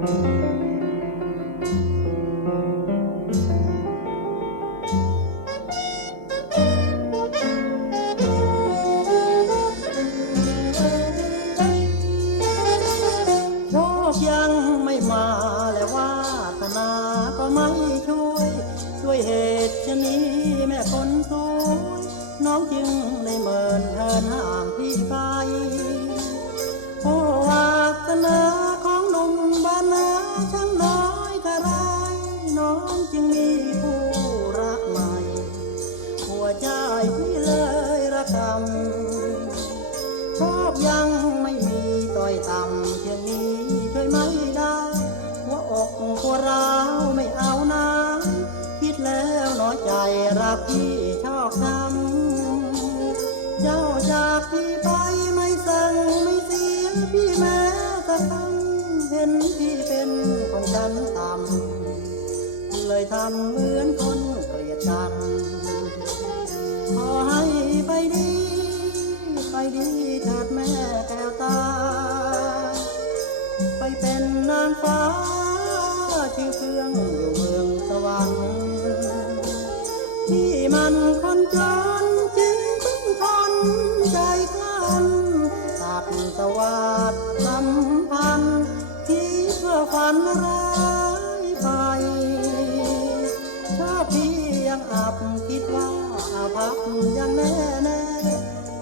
โชคยังไม่มาและวาสนาก็ไม่ช่วย ด้วยเหตุชะนี้แม่คนสวยน้องจึงได้เมินเทินห่างพี่ไป เลยระกำชอบยังไม่มีต่อยต่ำเพียงนี้ช่วยไม่ได้หัวอกหัวร้าวไม่เอานะคิดแล้วน้อยใจรักพี่ชอบทำเจ้าจากพี่ไปไม่สั่งไม่เสียพี่แม้สักคำเห็นพี่เป็นคนชั้นต่ำเลยทำเหมือนคนเกลียดกัน ไปเป็นนางฟ้าชื่อเฟืองอยู่เมืองสวรรค์ที่มันคนจนจึงต้องทนใจกลั้นตัดสวัสดสัมพันธ์ที่เพื่อฝันร้ายไปชาพี่ยังอับคิดว่าอาภัพยังแน่แน่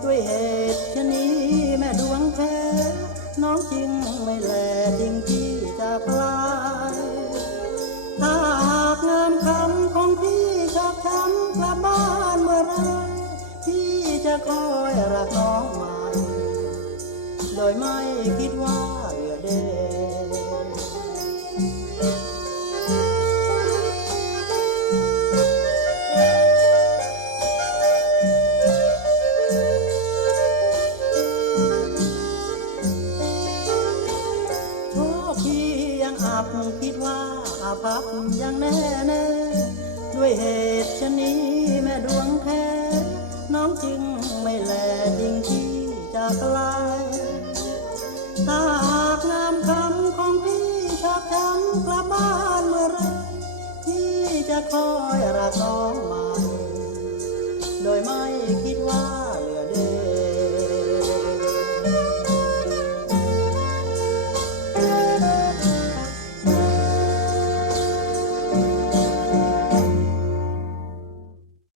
ด้วยเหตุ น้องจึงไม่แลจริงที่จะพลายถ้าหากงามคำของพี่ชอบช้ำกลับบ้านเมื่อไรพี่จะคอยรักน้องใหม่ โดยไม่คิดว่าเรือเด พี่ยังอับคิดว่าอาภัพยังแน่แน่ด้วยเหตุชะนี้แม่ดวงแท้น้องจึงไม่แลทิ้งที่จากไกลถ้าหากงามคำของพี่ชอบช้ำกลับบ้านเมื่อไรพี่จะคอยรักน้องม่